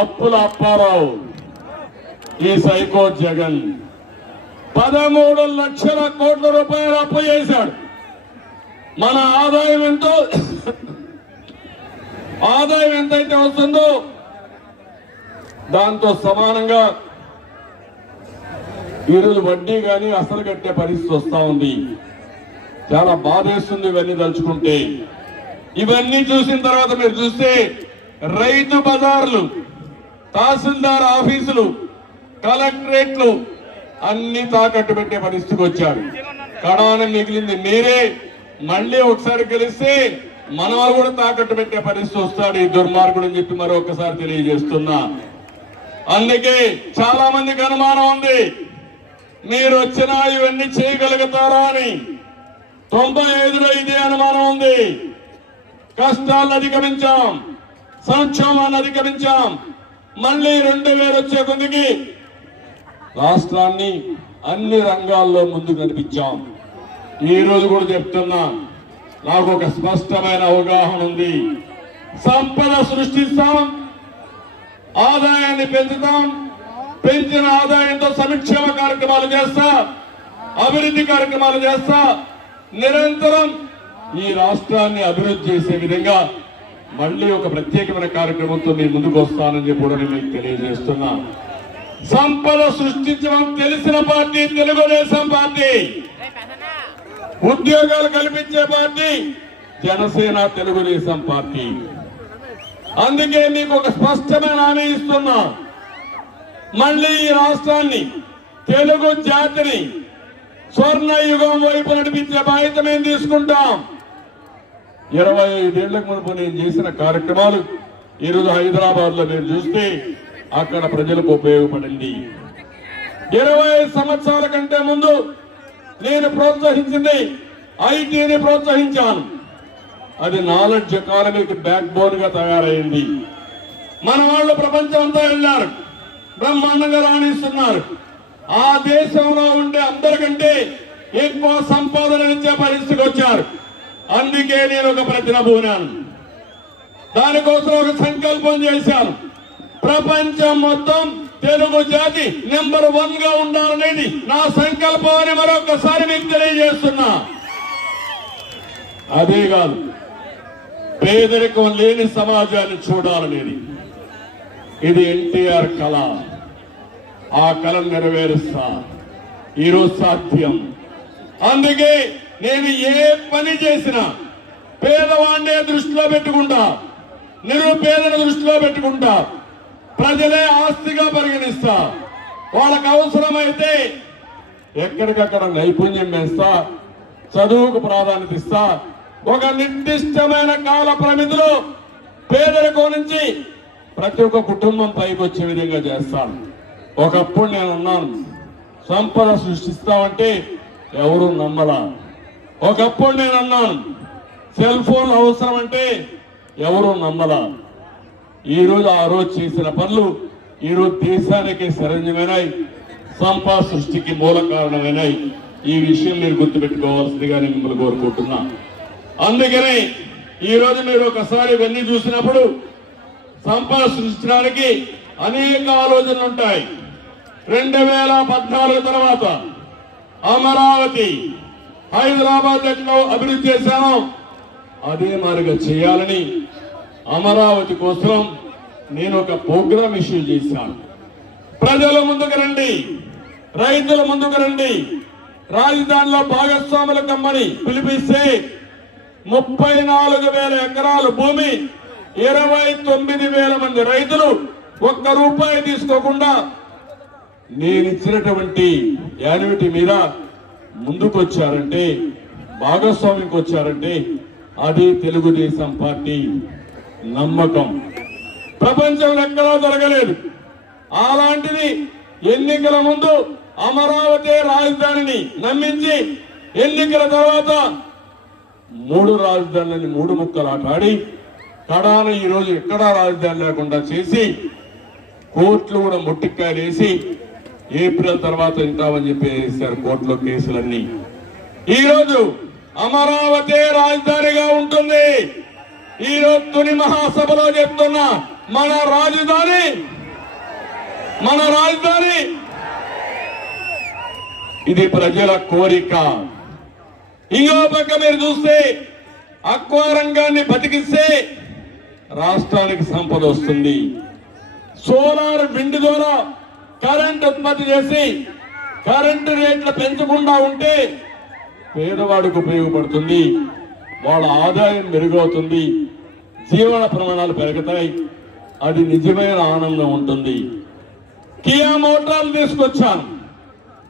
అప్పుల అప్పారావు, ఈ సైకో జగన్ 13 లక్షల కోట్ల రూపాయలు అప్పు చేశాడు. మన ఆదాయం ఎంతో ఆదాయం ఎంతైతే వస్తుందో దాంతో సమానంగా ఈరోజు వడ్డీ కానీ అసలు కట్టే పరిస్థితి వస్తా ఉంది. చాలా బాధేస్తుంది ఇవన్నీ తలుచుకుంటే. ఇవన్నీ చూసిన తర్వాత మీరు చూస్తే రైతు బజార్లు, తహసీల్దార్ ఆఫీసులు, కలెక్టరేట్లు అన్ని తాకట్టు పెట్టే పరిస్థితికి వచ్చారు. కడాన మిగిలింది మీరే. మళ్ళీ ఒకసారి గెలిస్తే మన వాళ్ళు కూడా తాకట్టు పెట్టే పరిస్థితి వస్తాడు ఈ దుర్మార్గుడు అని చెప్పి మరొకసారి తెలియజేస్తున్నా. అందుకే చాలా మందికి అనుమానం ఉంది, మీరు వచ్చినా ఇవన్నీ చేయగలుగుతారా అని. 95లో ఇదే అనుమానం ఉంది. కష్టాలను అధిగమించాం, సంక్షోభాన్ని అధిగమించాం. మళ్ళీ 2000 వచ్చే కొద్దికి రాష్ట్రాన్ని అన్ని రంగాల్లో ముందుకు నడిపించాం. ఈ రోజు కూడా చెప్తున్నా, నాకు ఒక స్పష్టమైన అవగాహన ఉంది. సంపద సృష్టిస్తాం, ఆదాయాన్ని పెంచుతాం, పెంచిన ఆదాయంతో సంక్షేమ కార్యక్రమాలు చేస్తా, అభివృద్ధి కార్యక్రమాలు చేస్తా, నిరంతరం ఈ రాష్ట్రాన్ని అభివృద్ధి చేసే విధంగా మళ్ళీ ఒక ప్రత్యేకమైన కార్యక్రమంతో నేను ముందుకు వస్తానని చెప్పి కూడా నేను మీకు తెలియజేస్తున్నా. సంపద సృష్టించడం తెలిసిన పార్టీ తెలుగుదేశం పార్టీ, ఉద్యోగాలు కల్పించే పార్టీ జనసేన తెలుగుదేశం పార్టీ. అందుకే మీకు ఒక స్పష్టమైన హామీ ఇస్తున్నా, మళ్ళీ ఈ రాష్ట్రాన్ని, తెలుగు జాతిని స్వర్ణ యుగం వైపు నడిపించే బాధ్యత మేము తీసుకుంటాం. 25 ఏళ్లకు మునుపు నేను చేసిన కార్యక్రమాలు ఈరోజు హైదరాబాద్ లో మీరు చూస్తే అక్కడ ప్రజలకు ఉపయోగపడింది. 25 సంవత్సరాల కంటే ముందు నేను ప్రోత్సహించింది ఐటీని ప్రోత్సహించాను. అది నాలెడ్జ్ ఎకానమీకి బ్యాక్ బోన్ గా తయారైంది. మన వాళ్ళు ప్రపంచం అంతా వెళ్ళారు, బ్రహ్మాండంగా రాణిస్తున్నారు. ఆ దేశంలో ఉండే అందరికంటే ఎక్కువ సంపాదన ఇచ్చే పరిస్థితికి వచ్చారు. అందుకే నేను ఒక ప్రతిన పూనాను, దానికోసం ఒక సంకల్పం చేశాను. ప్రపంచం మొత్తం తెలుగు జాతి నెంబర్ 1 గా ఉండాలనేది నా సంకల్పం అని మరొకసారి మీకు తెలియజేస్తున్నా. అదే కాదు, పేదరికం లేని సమాజాన్ని చూడాలనేది ఇది ఎన్టీఆర్ కళ. ఆ కళను నెరవేరుస్తా. ఈరోజు సాధ్యం. అందుకే నేను ఏ పని చేసినా పేదవాడినే దృష్టిలో పెట్టుకుంటా, నిరుపేదను దృష్టిలో పెట్టుకుంటా, ప్రజలే ఆస్తిగా పరిగణిస్తా. వాళ్ళకు అవసరమైతే ఎక్కడికక్కడ నైపుణ్యం వేస్తా, చదువుకు ప్రాధాన్యత ఇస్తా. ఒక నిర్దిష్టమైన కాల పరిమితిలో పేదరికం నుంచి ప్రతి ఒక్క కుటుంబం పైకి వచ్చే విధంగా చేస్తాను. ఒకప్పుడు నేను అన్నాను, సంపద సృష్టిస్తామంటే ఎవరు నమ్మలా. ఒకప్పుడు నేను అన్నాను, సెల్ ఫోన్ అవసరం అంటే ఎవరు నమ్మలా. ఈరోజు ఆ రోజు చేసిన పనులు ఈరోజు దేశానికి సరంజమైనాయి, సంపద సృష్టికి మూల కారణమైనాయి. ఈ విషయం మీరు గుర్తుపెట్టుకోవాల్సిందిగా నేను మిమ్మల్ని కోరుకుంటున్నా. అందుకనే ఈరోజు మీరు ఒకసారి ఇవన్నీ చూసినప్పుడు సంపద సృష్టించడానికి అనేక ఆలోచనలు ఉంటాయి. 2014 తర్వాత అమరావతి, హైదరాబాద్ ఎట్లా అభివృద్ధి చేశానో అదే మాదిరిగా చేయాలని అమరావతి కోసం నేను ఒక ప్రోగ్రామ్ ఇష్యూ చేశాను. ప్రజల ముందుకు రండి, రైతుల ముందుకు రండి, రాజధానిలో భాగస్వాముల కమ్మని పిలిపిస్తే 34,000 ఎకరాల భూమి, 29,000 మంది రైతులు ఒక్క రూపాయి తీసుకోకుండా నేను ఇచ్చినటువంటి యాన్యుటీ మీద ముందుకొచ్చారంటే, భాగస్వామికి వచ్చారంటే అది తెలుగుదేశం పార్టీ నమ్మకం. ప్రపంచంలో ఎక్కడా జరగలేదు. అలాంటిది ఎన్నికల ముందు అమరావతి రాజధానిని నమ్మించి ఎన్నికల తర్వాత 3 రాజధానులని 3 ముక్కలు ఆటాడి కడాన ఈరోజు ఎక్కడా రాజధాని లేకుండా చేసి కోర్టులు కూడా ముట్టికాయలు వేసి ఏప్రిల్ తర్వాత ఇంటామని చెప్పి వేశారు కోర్టులో కేసులన్నీ. ఈరోజు అమరావతి రాజధానిగా ఉంటుంది. ఈరోజు తుని మహాసభలో చెప్తున్నా, మన రాజధాని ఇది ప్రజల కోరిక. ఇంకో పక్క మీరు చూస్తే అక్వా రంగాన్ని బతికిస్తే రాష్ట్రానికి సంపద వస్తుంది. సోలార్ విండ్ ద్వారా కరెంట్ ఉత్పత్తి చేసి కరెంటు రేట్లు పెంచకుండా ఉంటే పేదవాడికి ఉపయోగపడుతుంది, వాళ్ళ ఆదాయం మెరుగవుతుంది, జీవన ప్రమాణాలు పెరుగుతాయి. అది నిజమైన ఆనందం ఉంటుంది. కియా మోటార్లు తీసుకొచ్చాను,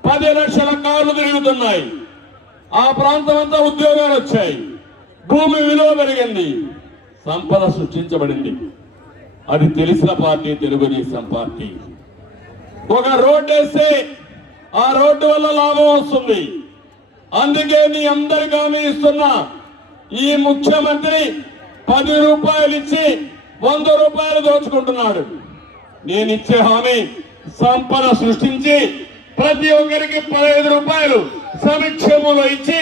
10 లక్షల కార్లు తిరుగుతున్నాయి. ఆ ప్రాంతం అంతా ఉద్యోగాలు వచ్చాయి, భూమి విలువ పెరిగింది, సంపద సృష్టించబడింది. అది తెలిసిన పార్టీ తెలుగుదేశం పార్టీ. ఒక రోడ్డు వేస్తే ఆ రోడ్డు వల్ల లాభం వస్తుంది. అందుకే మీ అందరికి హామీ ఇస్తున్నా, ఈ ముఖ్యమంత్రి 10 రూపాయలు ఇచ్చి 100 రూపాయలు దోచుకుంటున్నాడు. నేను ఇచ్చే హామీ సంపద సృష్టించి ప్రతి ఒక్కరికి 15 రూపాయలు సమక్షంలో ఇచ్చి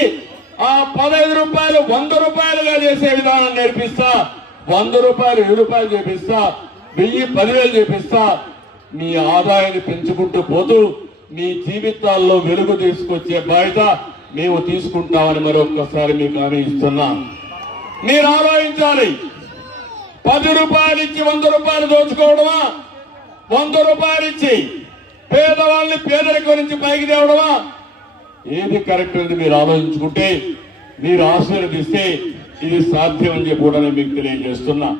ఆ 15 రూపాయలు 100 రూపాయలుగా చేసే విధానం నేర్పిస్తా. 100 రూపాయలు 7 రూపాయలు చేపిస్తా, 1000 10,000 చేపిస్తా. మీ ఆదాయాన్ని పెంచుకుంటూ పోతూ మీ జీవితాల్లో వెలుగు తీసుకొచ్చే బాధ్యత మేము తీసుకుంటామని మరొక్కసారి మీకు హామీ ఇస్తున్నా. మీరు ఆలోచించాలి, 10 రూపాయలు ఇచ్చి 100 రూపాయలు దోచుకోవడమా, 100 రూపాయలు ఇచ్చి పేదవాళ్ళని పేదరికం నుంచి పైకి తేవడమా? ఏది కరెక్ట్ అని మీరు ఆలోచించుకుంటే, మీరు ఆశీర్వదిస్తే ఇది సాధ్యం అని చెప్పి కూడా మీకు తెలియజేస్తున్నా.